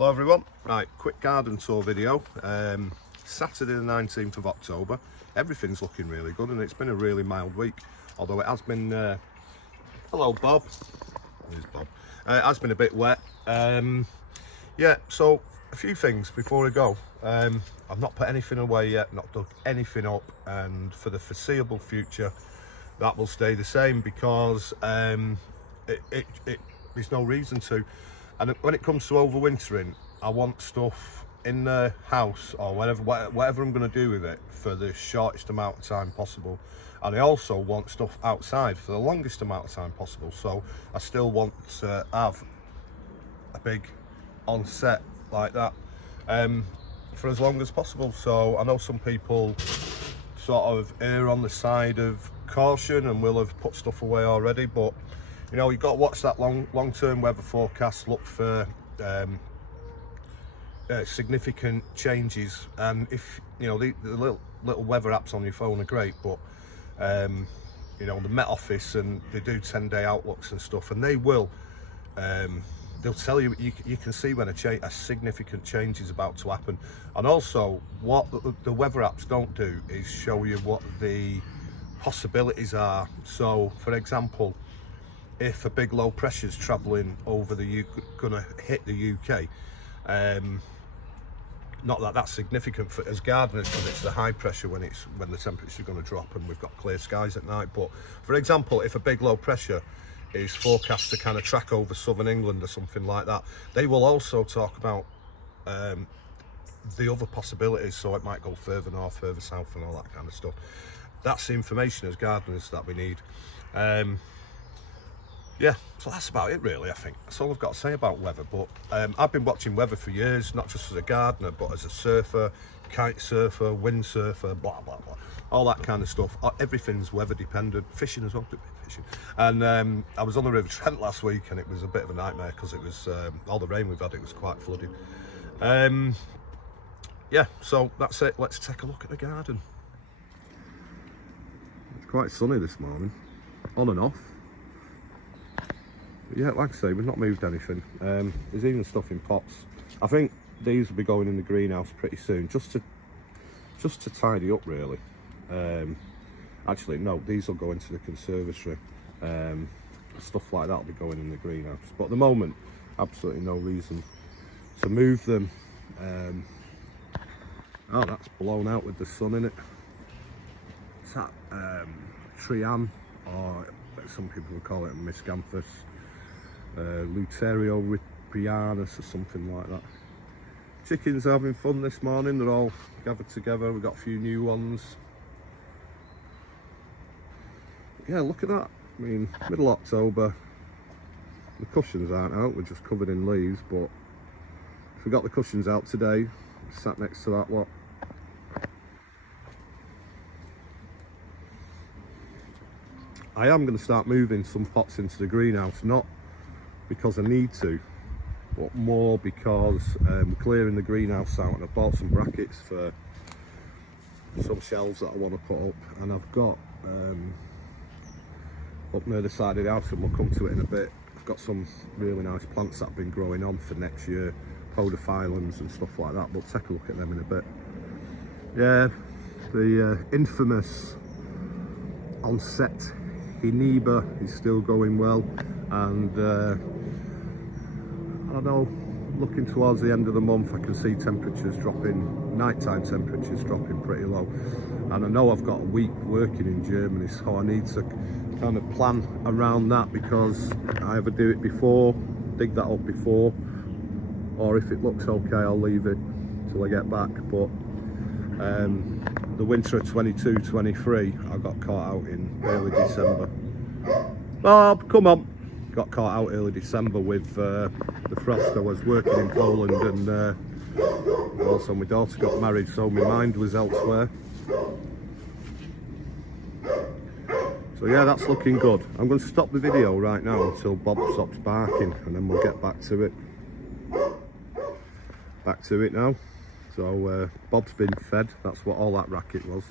Hello everyone, right, quick garden tour video. Saturday the 19th of October. Everything's looking really good and it's been a really mild week, although it has been hello Bob. There's Bob. It has been a bit wet. Yeah, so a few things before I go. I've not put anything away yet, not dug anything up, and for the foreseeable future that will stay the same because there's no reason to. And when it comes to overwintering, I want stuff in the house or whatever I'm going to do with it for the shortest amount of time possible. And I also want stuff outside for the longest amount of time possible. So I still want to have a big onset like that for as long as possible. So I know some people sort of err on the side of caution and will have put stuff away already, but you know, you've got to watch that long-term weather forecast, look for significant changes. And if, you know, the little weather apps on your phone are great, but, you know, the Met Office, and they do 10-day outlooks and stuff, and they will, they'll tell you, you can see when a significant change is about to happen. And also, what the weather apps don't do is show you what the possibilities are. So, for example, if a big low pressure is travelling over gonna hit the UK, not that that's significant for as gardeners because it's the high pressure when the temperatures are going to drop and we've got clear skies at night. But for example, if a big low pressure is forecast to kind of track over southern England or something like that, they will also talk about the other possibilities. So it might go further north, further south, and all that kind of stuff. That's the information as gardeners that we need. Yeah, so that's about it really, I think. That's all I've got to say about weather. But I've been watching weather for years, not just as a gardener, but as a surfer, kite surfer, windsurfer, blah, blah, blah. All that kind of stuff. Everything's weather dependent. Fishing as well, fishing. And I was on the River Trent last week and it was a bit of a nightmare because it was, all the rain we've had, it was quite flooded. Yeah, so that's it. Let's take a look at the garden. It's quite sunny this morning, on and off. Yeah, like I say, we've not moved anything. There's even stuff in pots. I think these will be going in the greenhouse pretty soon, just to tidy up really. Actually, no, these will go into the conservatory. Stuff like that will be going in the greenhouse. But at the moment, absolutely no reason to move them. Oh, that's blown out with the sun in it. It's that Trian, or some people would call it a miscanthus. Luterio ripianus or something like that. Chickens are having fun this morning, they're all gathered together. We've got a few new ones. Yeah, look at that. I mean, middle October, the cushions aren't out, we're just covered in leaves, but if we got the cushions out today, sat next to that lot. I am going to start moving some pots into the greenhouse, not because I need to, but more because I'm clearing the greenhouse out, and I bought some brackets for some shelves that I want to put up, and I've got up near the side of the house, and we'll come to it in a bit, I've got some really nice plants that have been growing on for next year, podophyllums and stuff like that. We'll take a look at them in a bit. Yeah, the infamous onset Hiniba is still going well, and I don't know, looking towards the end of the month I can see temperatures dropping, nighttime temperatures dropping pretty low, and I know I've got a week working in Germany, so I need to kind of plan around that, because I either do it before, dig that up before, or if it looks okay I'll leave it till I get back. But the winter of 22-23 I got caught out in early December. Bob, come on! Got caught out early December with the frost. I was working in Poland, and also my daughter got married, so my mind was elsewhere. So yeah, that's looking good. I'm going to stop the video right now until Bob stops barking, and then we'll get back to it. Back to it now. So Bob's been fed, that's what all that racket was.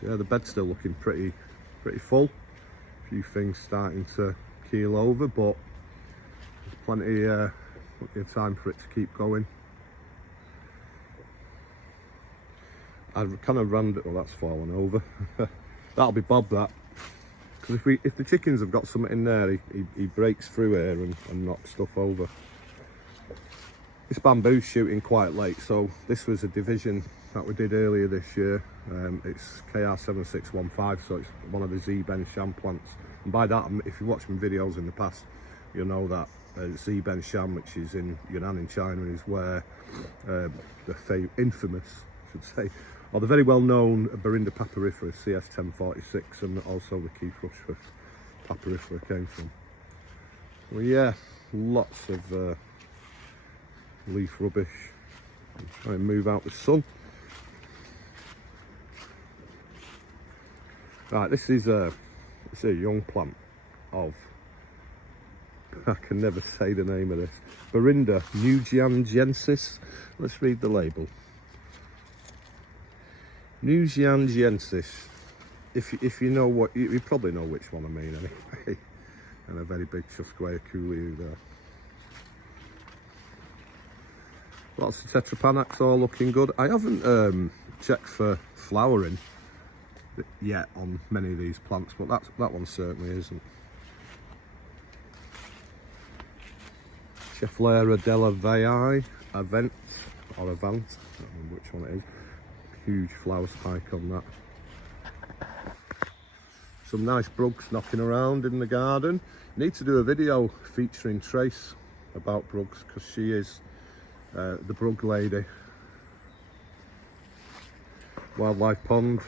So yeah, the bed's still looking pretty full. A few things starting to keel over, but there's plenty of time for it to keep going. I kind of ran it. Well, that's fallen over. That'll be Bob, that. Because if the chickens have got something in there, he breaks through here and knocks stuff over. This bamboo's shooting quite late, so this was a division that we did earlier this year. It's KR7615, so it's one of the Z-Ben Sham plants. And by that, if you watch my videos in the past, you'll know that Z-Ben Sham, which is in Yunnan in China, is where the infamous, I should say, or the very well-known Berinda papyrifera CS1046 and also the Keith Rushforth papyrifera came from. Well, yeah, lots of leaf rubbish. I'll try and move out the sun. Right, this is a young plant of, I can never say the name of this, Berinda nugent-gensis. Let's read the label. Nugent-gensis. If you know what, you probably know which one I mean anyway. And a very big square coolio there. Lots of tetrapanax, all looking good. I haven't checked for flowering yet on many of these plants, but that one certainly isn't. Schefflera della Valle, Avant, I don't know which one it is. Huge flower spike on that. Some nice brugs knocking around in the garden. Need to do a video featuring Trace about brugs, because she is the brug lady. Wildlife pond.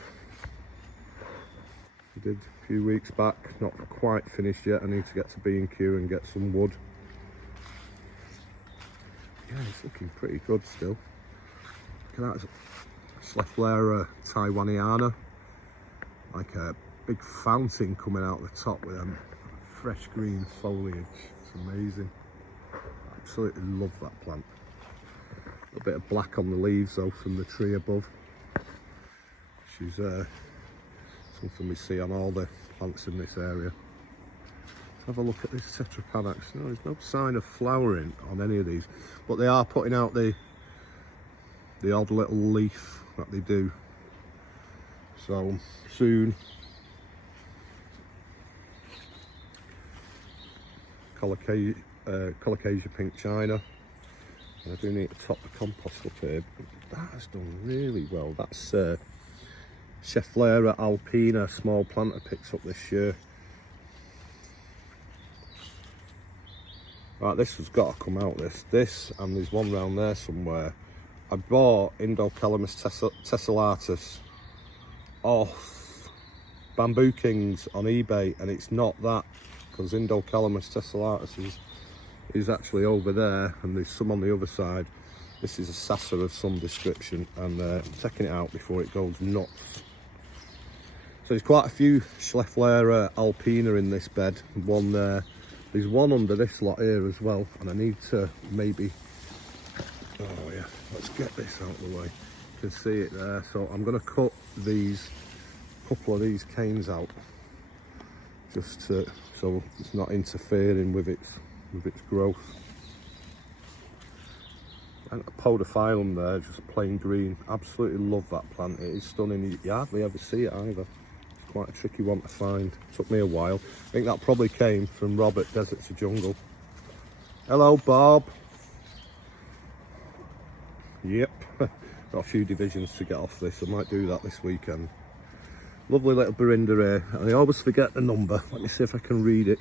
I did a few weeks back, not quite finished yet. I need to get to B&Q and get some wood. Yeah, it's looking pretty good still. Look at that. Schefflera taiwaniana, like a big fountain coming out the top with them fresh green foliage. It's amazing. Absolutely love that plant. A little bit of black on the leaves though from the tree above. She's something we see on all the plants in this area. Let's have a look at this tetrapanax. No, there's no sign of flowering on any of these, but they are putting out the odd little leaf that they do. So soon, Colocasia pink china. And I do need to top the compost up here. But that has done really well. That's Schefflera alpina, small plant I picked up this year. Right, this has got to come out. This, and there's one round there somewhere. I bought Indocalamus tessellatus off Bamboo Kings on eBay, and it's not that, because Indocalamus tessellatus is actually over there, and there's some on the other side. This is a sassa of some description, and I'm taking it out before it goes nuts. So there's quite a few Schefflera alpina in this bed. One there. There's one under this lot here as well, and I need to maybe, oh yeah, let's get this out of the way. You can see it there. So I'm going to cut these, couple of these canes out, just to, so it's not interfering with its growth. And a podophyllum there, just plain green. Absolutely love that plant. It is stunning. You hardly ever see it either. It's quite a tricky one to find. Took me a while. I think that probably came from Rob at Desert to Jungle. Hello, Bob. Yep. Got a few divisions to get off this. I might do that this weekend. Lovely little Berinda here. And I always forget the number. Let me see if I can read it.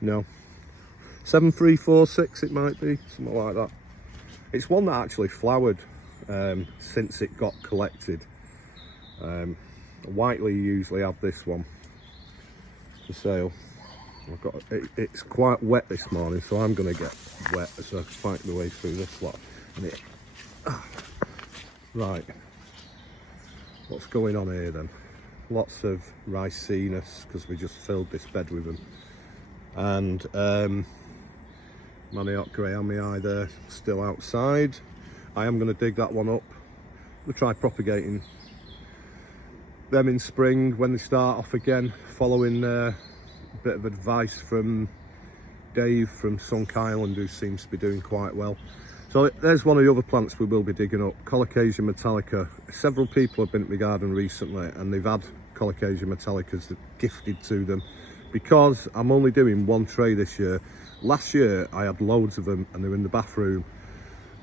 No. 7346 it might be, something like that. It's one that actually flowered since it got collected. Whiteley usually have this one for sale. I've got it's quite wet this morning, so I'm going to get wet as I fight my way through this lot. And right, what's going on here then? Lots of Ricinus, because we just filled this bed with them, and Manioc Grahami there still outside. I am going to dig that one up. We'll try propagating them in spring when they start off again, following bit of advice from Dave from Sunk Island, who seems to be doing quite well. So there's one of the other plants we will be digging up, Colocasia metallica. Several people have been at my garden recently and they've had Colocasia metallicas gifted to them, because I'm only doing one tray this year. Last year I had loads of them and they were in the bathroom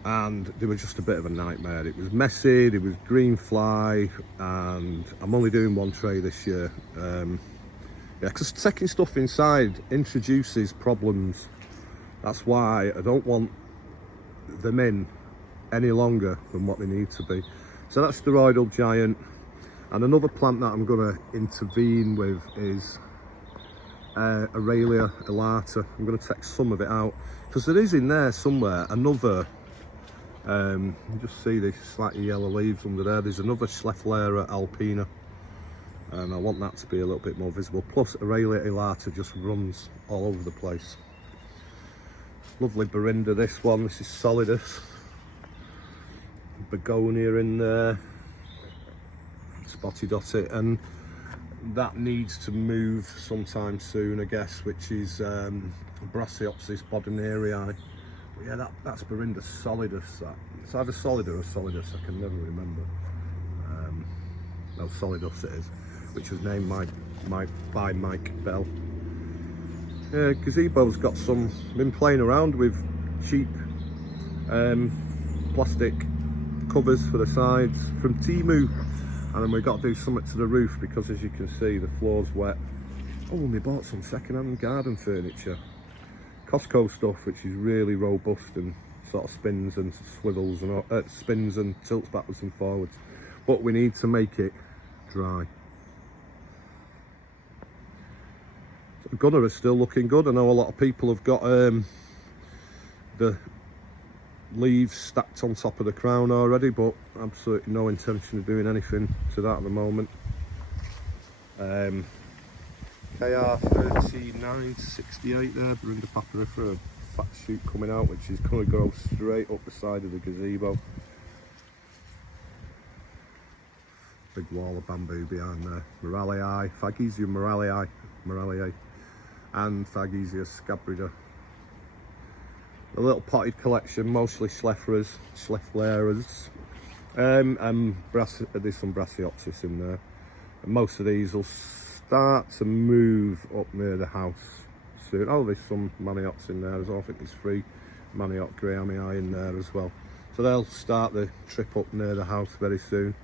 and they were just a bit of a nightmare. It was messy, there was green fly, and I'm only doing one tray this year. Yeah, because taking stuff inside introduces problems. That's why I don't want them in any longer than what they need to be. So that's the Royal Giant. And another plant that I'm going to intervene with is Aurelia elata. I'm going to take some of it out because there is in there somewhere another, you just see these slightly yellow leaves under there, there's another Schefflera alpina, and I want that to be a little bit more visible. Plus Aurelia elata just runs all over the place. Lovely Berinda, this one. This is solidus. Begonia in there, spotty dotted, and that needs to move sometime soon, I guess, which is Brassioopsis bodenarii. Yeah, that's Berinda solidus. That it's either solid or solidus, I can never remember. No, solidus it is, which was named by Mike Bell. Gazebo's got some, been playing around with cheap plastic covers for the sides from Temu, and then we've got to do something to the roof because, as you can see, the floor's wet. Oh, and we bought some second-hand garden furniture, Costco stuff, which is really robust and sort of spins and swivels and spins and tilts backwards and forwards, but we need to make it dry. The gunner is still looking good. I know a lot of people have got the leaves stacked on top of the crown already, but absolutely no intention of doing anything to that at the moment. KR3968 there, Berinda papyrifera, fat shoot coming out, which is going to go straight up the side of the gazebo. Big wall of bamboo behind there. Morellii, Fagesia Morellii, and Fagesia scabrida. A little potted collection, mostly Scheffleras, and there's some Brassioopsis in there. And most of these will start to move up near the house soon. Oh, there's some maniocs in there as well. I think there's 3 manioc grahamii in there as well. So they'll start the trip up near the house very soon.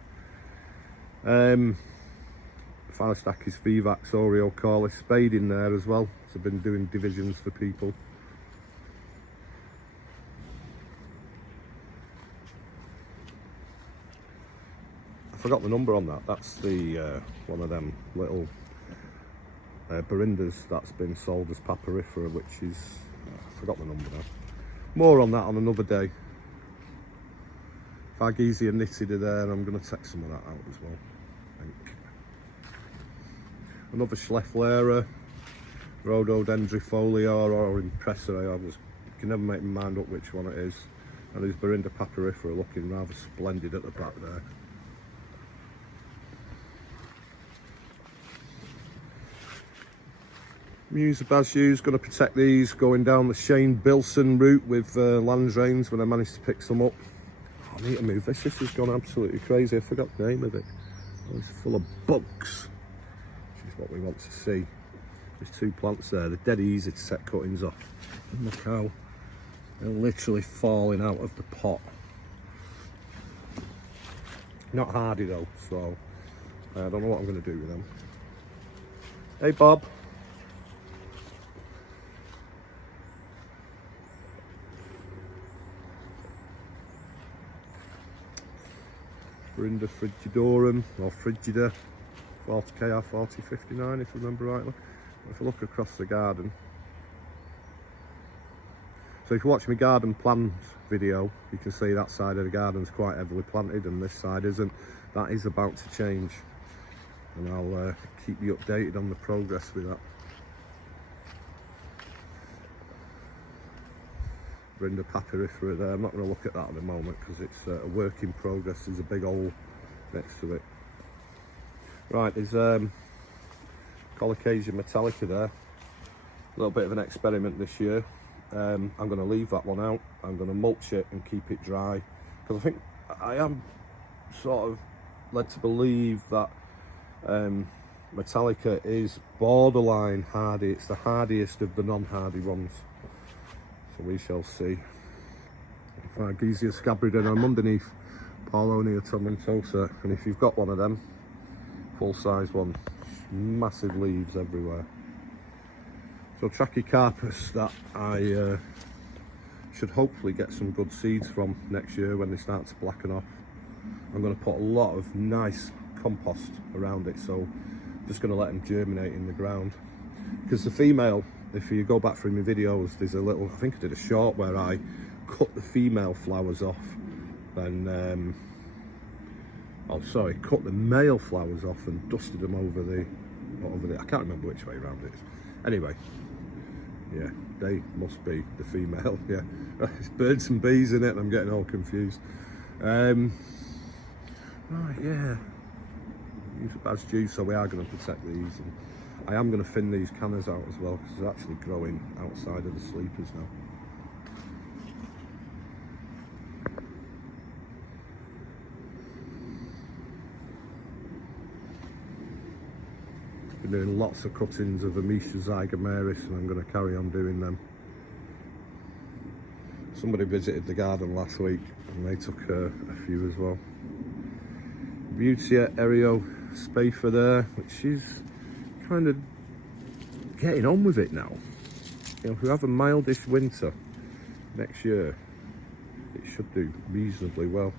Phyllostaches vivax, Oreocalis spade in there as well. So I've been doing divisions for people. I forgot the number on that. That's the one of them little Berindas that's been sold as papyrifera, which is, I forgot the number now. More on that on another day. Fagesia nitida there, and I'm going to take some of that out as well, I think. Another Schefflera, Rhododendrifolia or Impressa, I can never make my mind up which one it is. And there's Berinda papyrifera looking rather splendid at the back there. Musabashiu's going to protect these going down the Shane Bilson route with landrains when I managed to pick some up. Oh, I need to move this. This has gone absolutely crazy. I forgot the name of it. Oh, it's full of bugs, which is what we want to see. There's 2 plants there. They're dead easy to set cuttings off. And look how they're literally falling out of the pot. Not hardy though, so I don't know what I'm going to do with them. Hey Bob. Berinda frigidorum, or frigida, KR4059 if I remember rightly. If I look across the garden. So if you watch my garden plans video, you can see that side of the garden's quite heavily planted and this side isn't. That is about to change. And I'll keep you updated on the progress with that. Berinda papyrifera there. I'm not going to look at that at the moment because it's a work in progress. There's a big hole next to it. Right, there's Colocasia metallica there. little bit of an experiment this year. I'm going to leave that one out. I'm going to mulch it and keep it dry, because I think I am sort of led to believe that Metallica is borderline hardy. It's the hardiest of the non-hardy ones, so we shall see. Gizia scabridin, I'm underneath Paulonia tomentosa, and if you've got one of them, full size one, massive leaves everywhere. So Trachycarpus that I should hopefully get some good seeds from next year when they start to blacken off. I'm going to put a lot of nice compost around it, so I'm just going to let them germinate in the ground. Because the female, if you go back through my videos, there's a little, I think I did a short where I cut the female flowers off, and cut the male flowers off and dusted them over the, I can't remember which way around it is. Anyway, yeah, they must be the female. Yeah, it's birds and bees in it, and I'm getting all confused. Right, yeah, use it as juice, so we are going to protect these, and I am going to thin these canners out as well, because they're actually growing outside of the sleepers now. Been doing lots of cuttings of Amicia zygomaris, and I'm going to carry on doing them. Somebody visited the garden last week and they took a few as well. Butea Ereo Spafer there, which is kind of getting on with it now. You know, if we have a mildish winter next year, it should do reasonably well.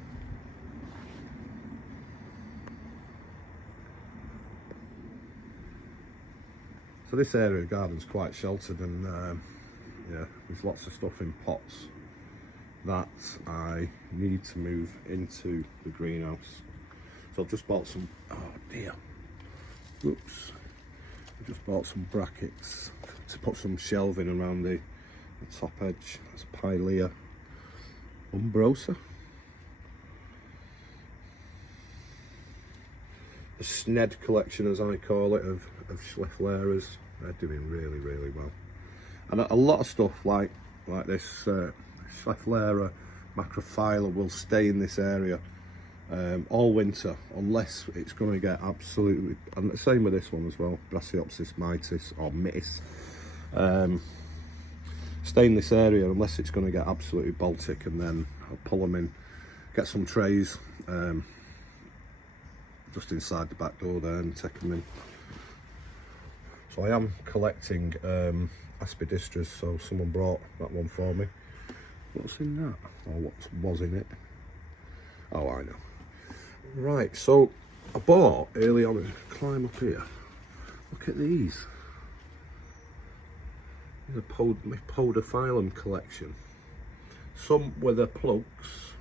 So this area of the garden's quite sheltered, and yeah, there's lots of stuff in pots that I need to move into the greenhouse. So I've just bought some, oh dear, whoops. I just bought some brackets to put some shelving around the top edge. That's Pilea umbrosa. The Sned collection, as I call it, of Schleifleras. They're doing really, really well. And a lot of stuff like this Schleiflera macrophylla will stay in this area all winter, unless it's going to get absolutely, and the same with this one as well, Brassioopsis mitis or mitis. Stay in this area unless it's going to get absolutely Baltic, and then I'll pull them in, get some trays just inside the back door there and take them in. So I am collecting aspidistras, so someone brought that one for me. What's in that? Or what was in it? Oh, I know. Right, so I bought early on, climb up here. Look at these. The Podophyllum collection. Some with their plugs.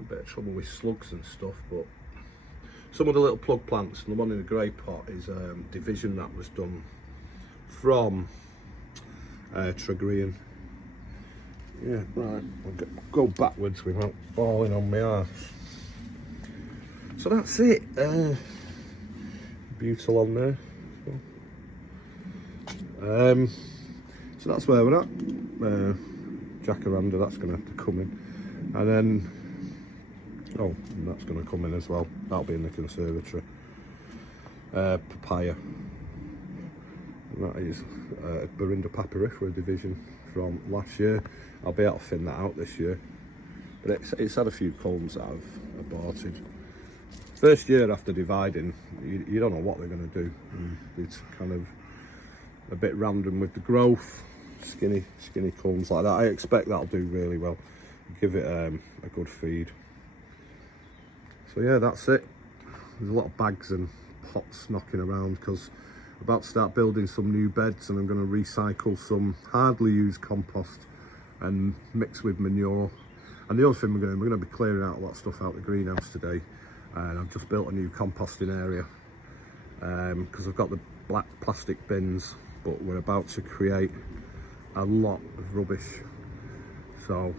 A bit of trouble with slugs and stuff, but some of the little plug plants, and the one in the grey pot is division that was done from Tregrian. Yeah, right, I'll go backwards without falling on my arse. So that's it. Butyl on there. So that's where we're at. Jacaranda, that's going to have to come in. And then, oh, and that's going to come in as well. That'll be in the conservatory. Papaya. And that is Burinda papyrifera division from last year. I'll be able to thin that out this year. But it's had a few culms that I've aborted. First year after dividing, you don't know what they're going to do. It's kind of a bit random with the growth, skinny culms like that. I expect that'll do really well. Give it a good feed. So yeah, that's it. There's a lot of bags and pots knocking around because I'm about to start building some new beds, and I'm going to recycle some hardly used compost and mix with manure. And the other thing we're going to be clearing out a lot of stuff out of the greenhouse today. And I've just built a new composting area because I've got the black plastic bins, but we're about to create a lot of rubbish. So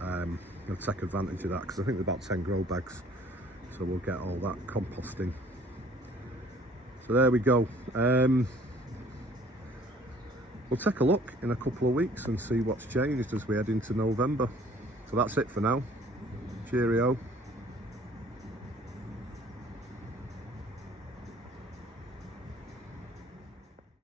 I'm going to take advantage of that because I think there's about 10 grow bags. So we'll get all that composting. So there we go. we'll take a look in a couple of weeks and see what's changed as we head into November. So that's it for now. Cheerio.